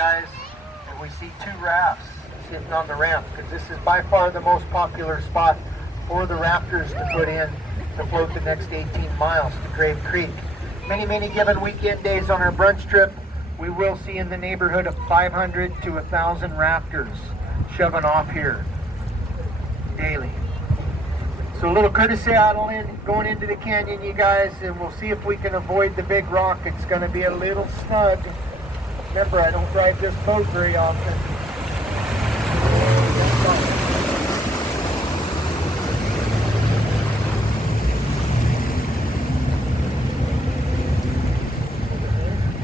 guys, and we see two rafts sitting on the ramp, because this is by far the most popular spot for the rafters to put in to float the next 18 miles to Grave Creek. Many given weekend days on our brunch trip, we will see in the neighborhood of 500 to 1,000 rafters shoving off here daily. So a little courtesy idling going into the canyon, you guys, and we'll see if we can avoid the big rock. It's going to be a little snug. Remember, I don't drive this boat very often.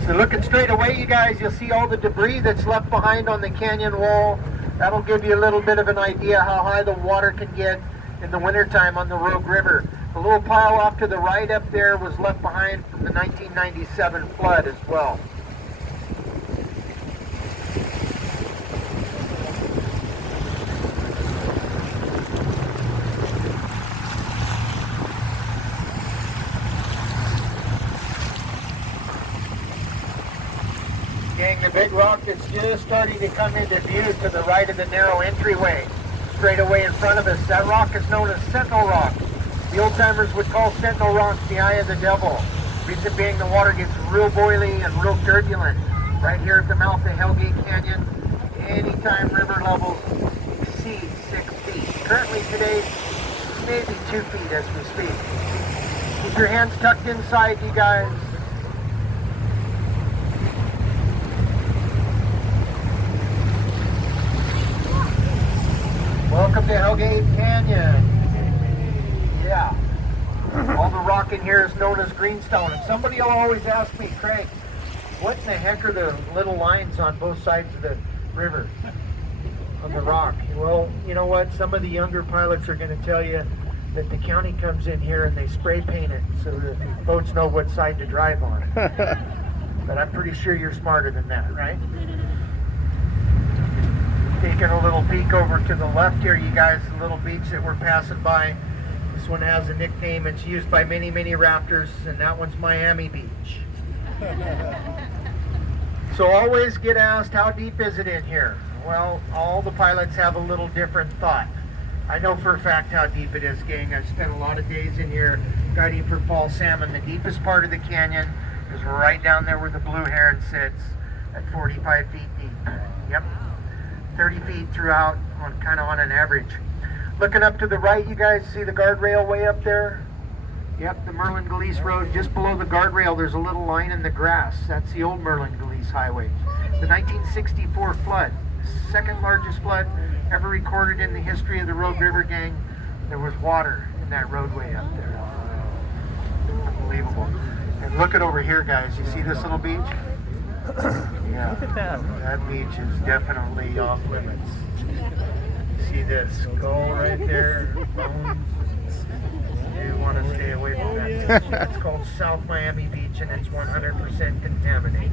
So looking straight away, you guys, you'll see all the debris that's left behind on the canyon wall. That'll give you a little bit of an idea how high the water can get in the wintertime on the Rogue River. The little pile off to the right up there was left behind from the 1997 flood as well. Gang, the big rock that's just starting to come into view to the right of the narrow entryway, straight away in front of us, that rock is known as Sentinel Rock. The old timers would call Sentinel Rock the eye of the devil. Reason being, the water gets real boily and real turbulent right here at the mouth of Hellsgate Canyon. Anytime river levels exceed 6 feet. Currently today, maybe 2 feet as we speak. Keep your hands tucked inside, you guys. Welcome to Hellsgate Canyon. Yeah. All the rock in here is known as greenstone. And somebody will always ask me, Craig, what in the heck are the little lines on both sides of the river on the rock? Well, you know what? Some of the younger pilots are going to tell you that the county comes in here and they spray paint it so that boats know what side to drive on. But I'm pretty sure you're smarter than that, right? Taking a little peek over to the left here, you guys, the little beach that we're passing by. This one has a nickname. It's used by many rafters, and that one's Miami Beach. So always get asked, how deep is it in here? Well, all the pilots have a little different thought. I know for a fact how deep it is, gang. I've spent a lot of days in here guiding for fall salmon. The deepest part of the canyon is right down there where the blue heron sits at 45 feet deep. Yep. 30 feet throughout, kind of on an average. Looking up to the right, you guys see the guardrail way up there? Yep, the Merlin-Galice Road. Just below the guardrail, there's a little line in the grass. That's the old Merlin-Galice Highway. The 1964 flood, second largest flood ever recorded in the history of the Rogue River, gang. There was water in that roadway up there. Unbelievable. And look at over here, guys. You see this little beach? Yeah, look at that. That beach is definitely off limits. See this skull right there? Bones. You want to stay away from that. It's called South Miami Beach, and it's 100% contaminated.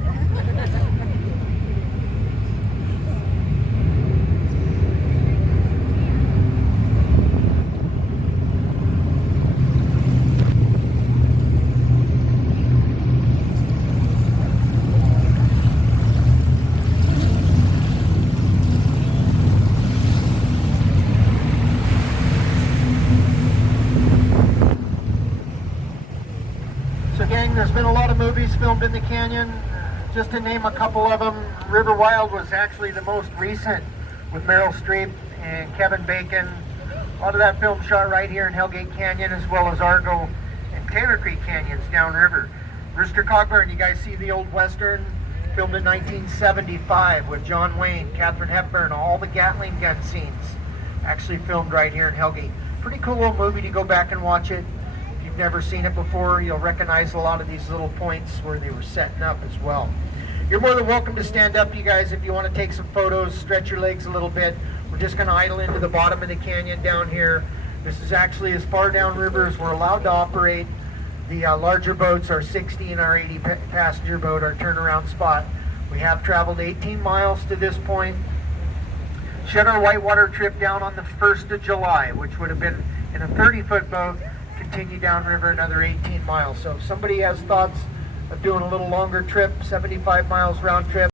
So gang, there's been a lot of movies filmed in the canyon. Just to name a couple of them, River Wild was actually the most recent with Meryl Streep and Kevin Bacon. A lot of that film shot right here in Hellsgate Canyon, as well as Argo and Taylor Creek Canyons downriver. Rooster Cogburn, you guys see the old Western, filmed in 1975 with John Wayne, Katharine Hepburn, all the Gatling gun scenes actually filmed right here in Hellsgate. Pretty cool little movie to go back and watch it. Never seen it before, you'll recognize a lot of these little points where they were setting up as well. You're more than welcome to stand up, you guys, if you want to take some photos, stretch your legs a little bit. We're just going to idle into the bottom of the canyon down here. This is actually as far downriver as we're allowed to operate. The larger boats, our 60 and our 80 passenger boat, our turnaround spot. We have traveled 18 miles to this point. Shut our whitewater trip down on the 1st of July, which would have been in a 30-foot boat. Continue downriver another 18 miles. So if somebody has thoughts of doing a little longer trip, 75 miles round trip,